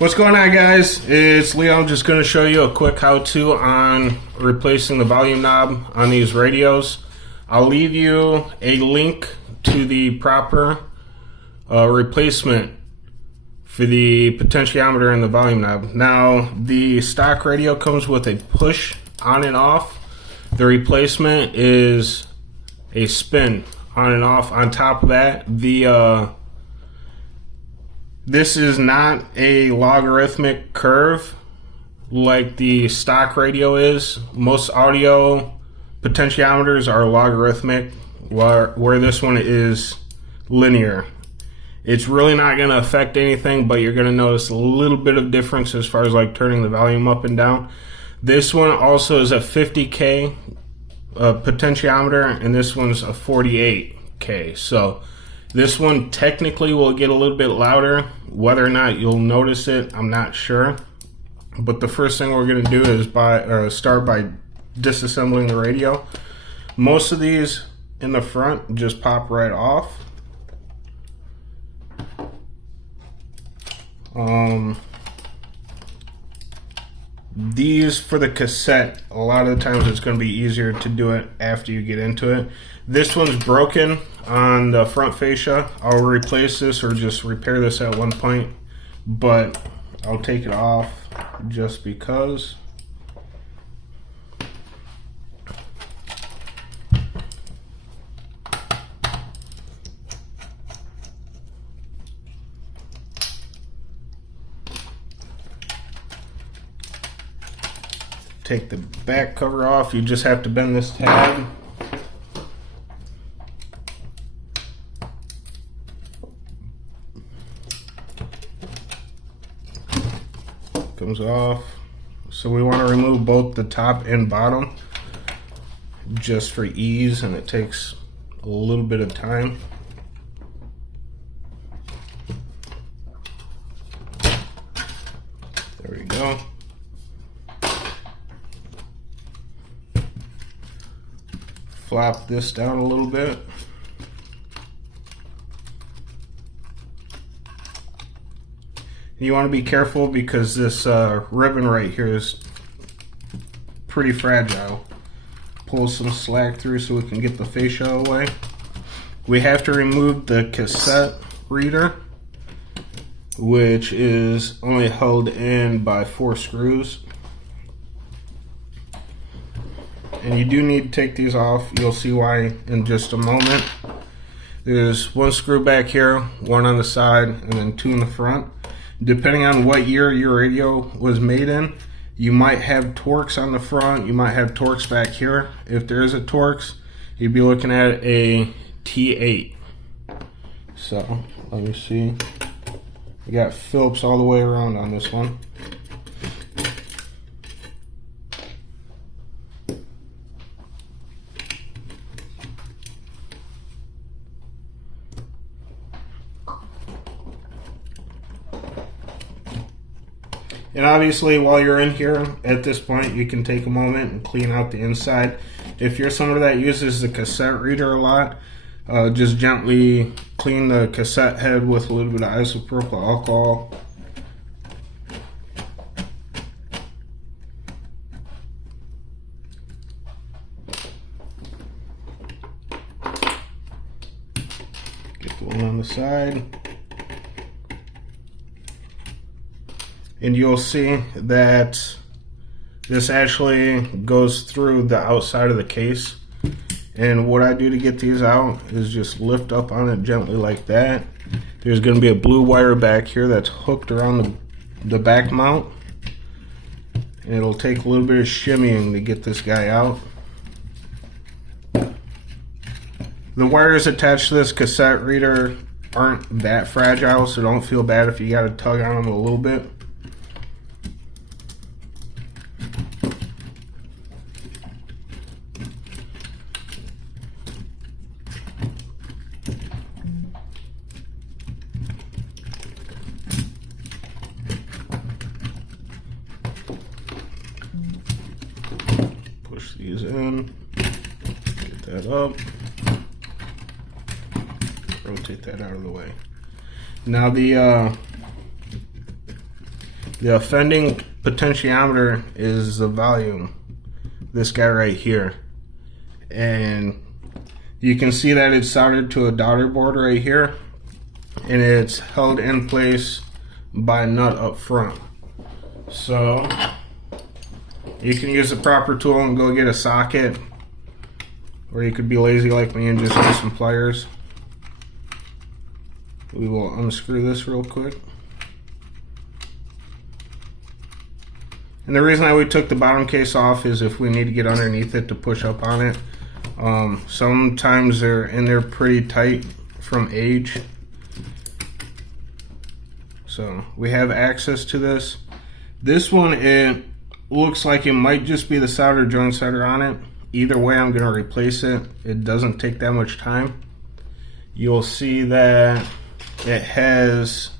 What's going on, guys? It's Leo. I'm just going to show you a quick how-to on replacing the volume knob on these radios. I'll leave you a link to the proper replacement for the potentiometer and the volume knob. Now, the stock radio comes with a push on and off. The replacement is a spin on and off. On top of that, this is not a logarithmic curve like the stock radio is. Most audio potentiometers are logarithmic, where this one is linear. It's really not going to affect anything, but you're going to notice a little bit of difference as far as like turning the volume up and down. This one also is a 50K potentiometer, and this one's a 48K. So this one technically will get a little bit louder. Whether or not you'll notice it, I'm not sure. But the first thing we're going to do is start by disassembling the radio. Most of these in the front just pop right off. These for the cassette, a lot of the times it's going to be easier to do it after you get into it. This one's broken on the front fascia. I'll replace this or just repair this at one point, but I'll take it off just because. Take the back cover off. You just have to bend this tab. Comes off. So we want to remove both the top and bottom just for ease, and it takes a little bit of time. There we go. Flop this down a little bit. You want to be careful because this ribbon right here is pretty fragile. Pull some slack through so we can get the fascia away. We have to remove the cassette reader, which is only held in by 4 screws. And you do need to take these off. You'll see why in just a moment. There's 1 screw back here, 1 on the side, and then 2 in the front. Depending on what year your radio was made in, you might have Torx on the front, you might have Torx back here. If there is a Torx, you'd be looking at a T8. So, let me see. We got Phillips all the way around on this one. And obviously, while you're in here, at this point, you can take a moment and clean out the inside. If you're somebody that uses the cassette reader a lot, just gently clean the cassette head with a little bit of isopropyl alcohol. Get the one on the side. And you'll see that this actually goes through the outside of the case. And what I do to get these out is just lift up on it gently like that. There's going to be a blue wire back here that's hooked around the back mount. And it'll take a little bit of shimmying to get this guy out. The wires attached to this cassette reader aren't that fragile, so don't feel bad if you got to tug on them a little bit. Push these in, get that up, rotate that out of the way. Now The offending potentiometer is the volume, this guy right here. And you can see that it's soldered to a daughter board right here, and it's held in place by a nut up front. So you can use the proper tool and go get a socket, or you could be lazy like me and just use some pliers. We will unscrew this real quick. And the reason we took the bottom case off is if we need to get underneath it to push up on it. Sometimes they're in there pretty tight from age. So we have access to this. This one, it looks like it might just be the solder joints that are on it. Either way, I'm going to replace it. It doesn't take that much time. You'll see that it has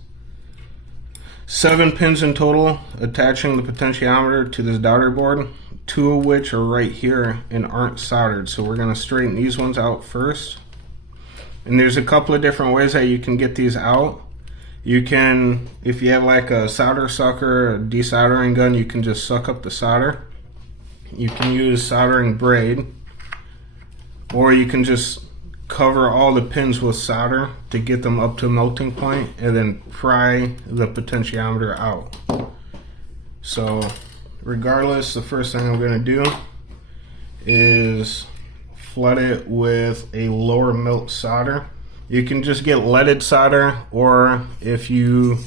7 pins in total attaching the potentiometer to this daughter board, 2 of which are right here and aren't soldered. So we're going to straighten these ones out first. And there's a couple of different ways that you can get these out. You can, if you have like a solder sucker, a desoldering gun, you can just suck up the solder. You can use soldering braid, or you can just cover all the pins with solder to get them up to a melting point and then pry the potentiometer out. So regardless, the first thing I'm going to do is flood it with a lower melt solder. You can just get leaded solder, or if you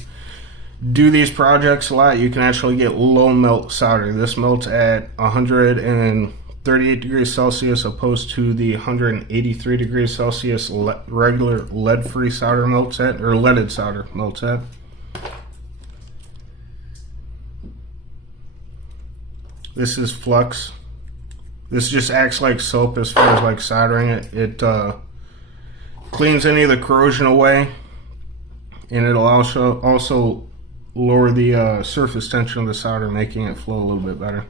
do these projects a lot, you can actually get low melt solder. This melts at 138 degrees Celsius opposed to the 183 degrees Celsius regular lead-free solder melts at, or leaded solder melts at. This is flux. This just acts like soap as far as like soldering it. It cleans any of the corrosion away, and it'll also lower the surface tension of the solder, making it flow a little bit better.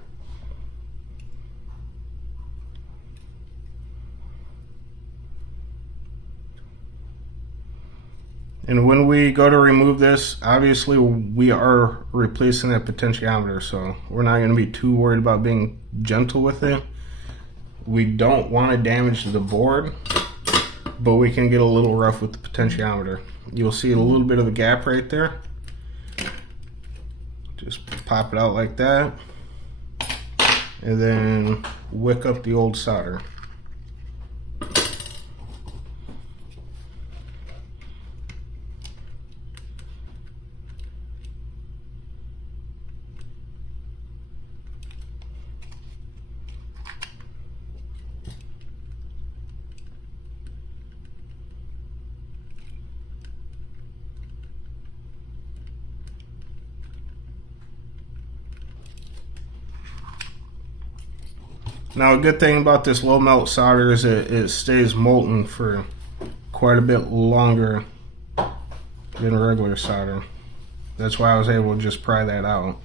And when we go to remove this, obviously we are replacing that potentiometer, so we're not going to be too worried about being gentle with it. We don't want to damage the board, but we can get a little rough with the potentiometer. You'll see a little bit of a gap right there. Just pop it out like that, and then wick up the old solder. Now, a good thing about this low melt solder is it stays molten for quite a bit longer than regular solder. That's why I was able to just pry that out.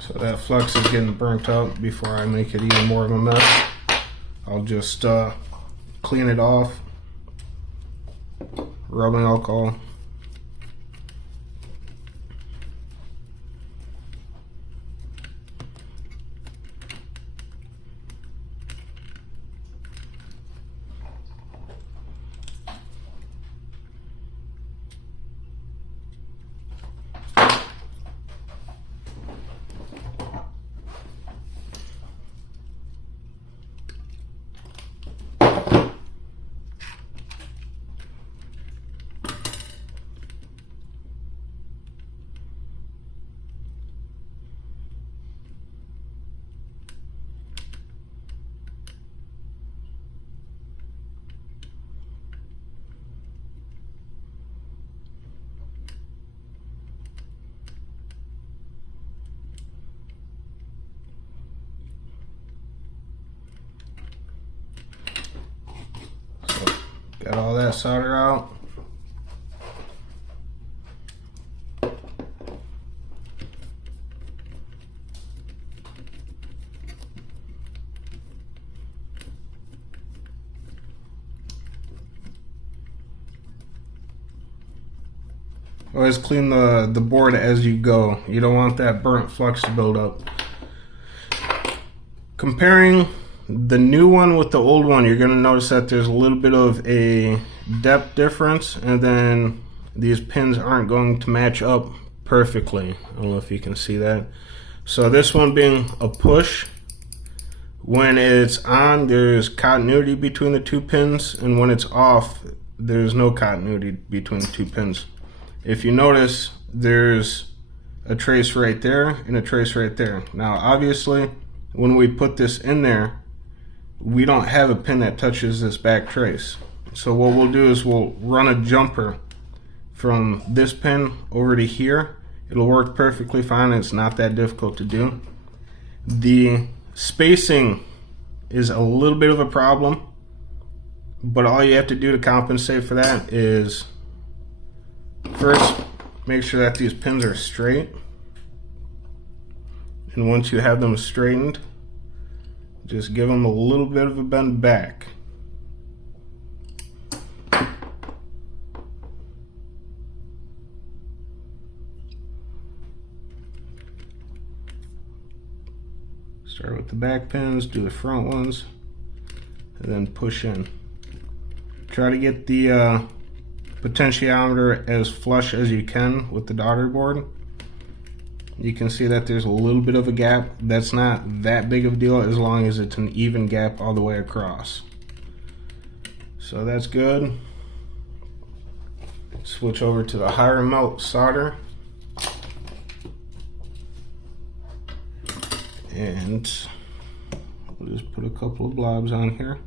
So that flux is getting burnt up. Before I make it even more of a mess, I'll just clean it off, rubbing alcohol. Got all that solder out. Always clean the board as you go. You don't want that burnt flux to build up. Comparing the new one with the old one, you're going to notice that there's a little bit of a depth difference, and then these pins aren't going to match up perfectly. I don't know if you can see that. So this one being a push, when it's on, there's continuity between the two pins, and when it's off, there's no continuity between the two pins. If you notice, there's a trace right there and a trace right there. Now, obviously, when we put this in there, we don't have a pin that touches this back trace. So what we'll do is we'll run a jumper from this pin over to here. It'll work perfectly fine. It's not that difficult to do. The spacing is a little bit of a problem, but all you have to do to compensate for that is first make sure that these pins are straight, and once you have them straightened, just give them a little bit of a bend back. Start with the back pins, do the front ones, and then push in. Try to get the potentiometer as flush as you can with the daughter board. You can see that there's a little bit of a gap. That's not that big of a deal as long as it's an even gap all the way across. So that's good. Switch over to the higher melt solder. And we'll just put a couple of blobs on here.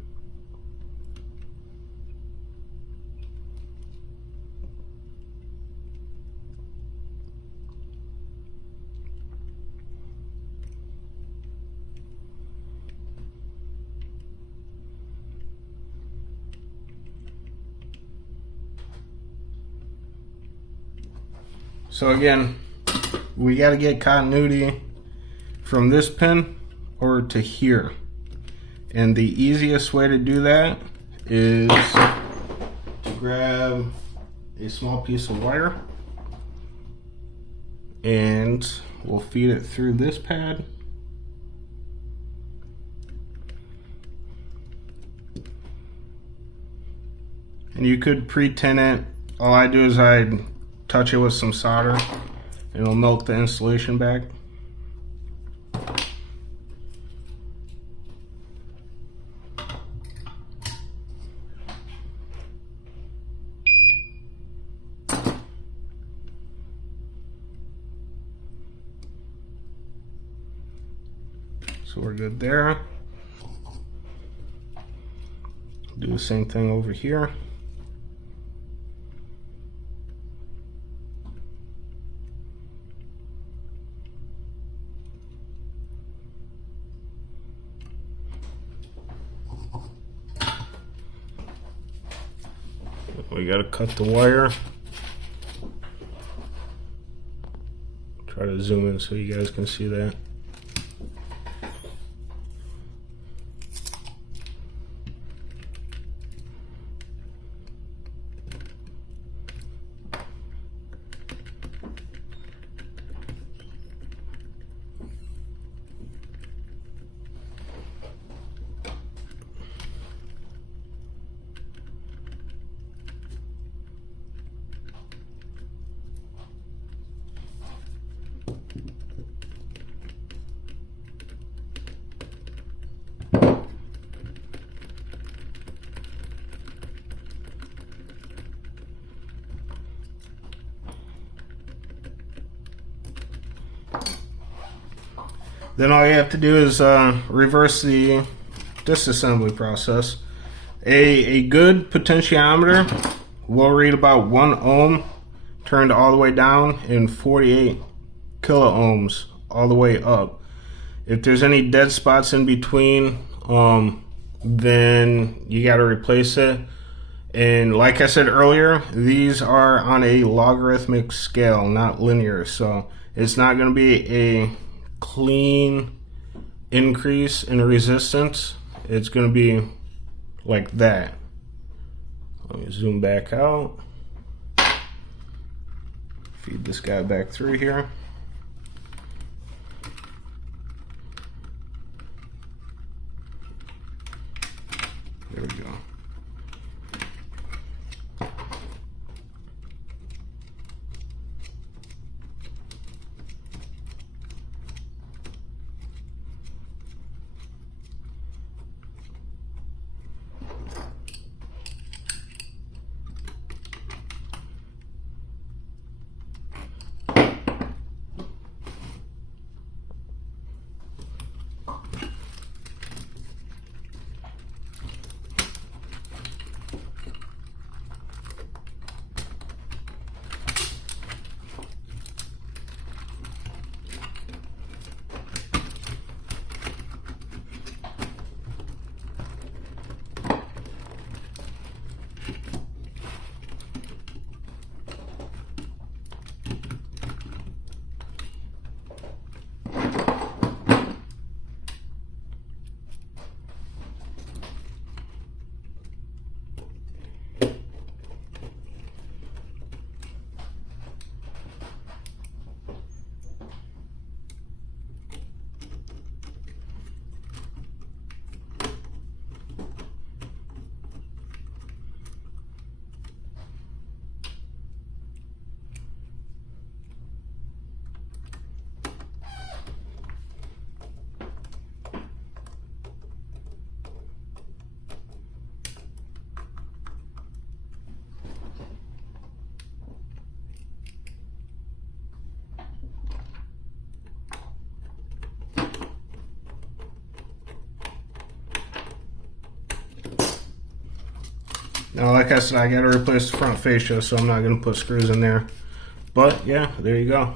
So again, we got to get continuity from this pin over to here. And the easiest way to do that is to grab a small piece of wire and we'll feed it through this pad. And you could pre-tin it. All I do is I touch it with some solder and it'll melt the insulation back. So we're good there. Do the same thing over here. We gotta cut the wire. Try to zoom in so you guys can see that. Then all you have to do is reverse the disassembly process. A good potentiometer will read about 1 ohm turned all the way down and 48 kilo ohms all the way up. If there's any dead spots in between, then you got to replace it. And like I said earlier, these are on a logarithmic scale, not linear. So it's not going to be a clean increase in resistance. It's going to be like that. Let me zoom back out. Feed this guy back through here. There we go. Now, like I said, I got to replace the front fascia, so I'm not going to put screws in there. But yeah, there you go.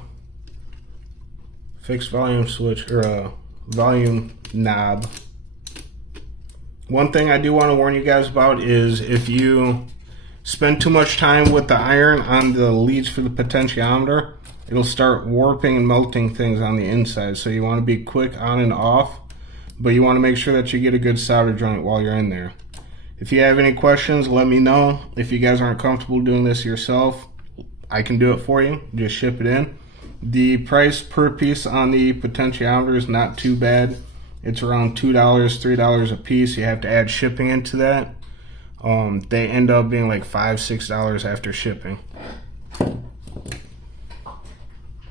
Fixed volume switch, or volume knob. One thing I do want to warn you guys about is if you spend too much time with the iron on the leads for the potentiometer, it'll start warping and melting things on the inside. So you want to be quick on and off, but you want to make sure that you get a good solder joint while you're in there. If you have any questions, let me know. If you guys aren't comfortable doing this yourself, I can do it for you. Just ship it in. The price per piece on the potentiometer is not too bad. It's around $2, $3 a piece. You have to add shipping into that. They end up being like $5, $6 after shipping.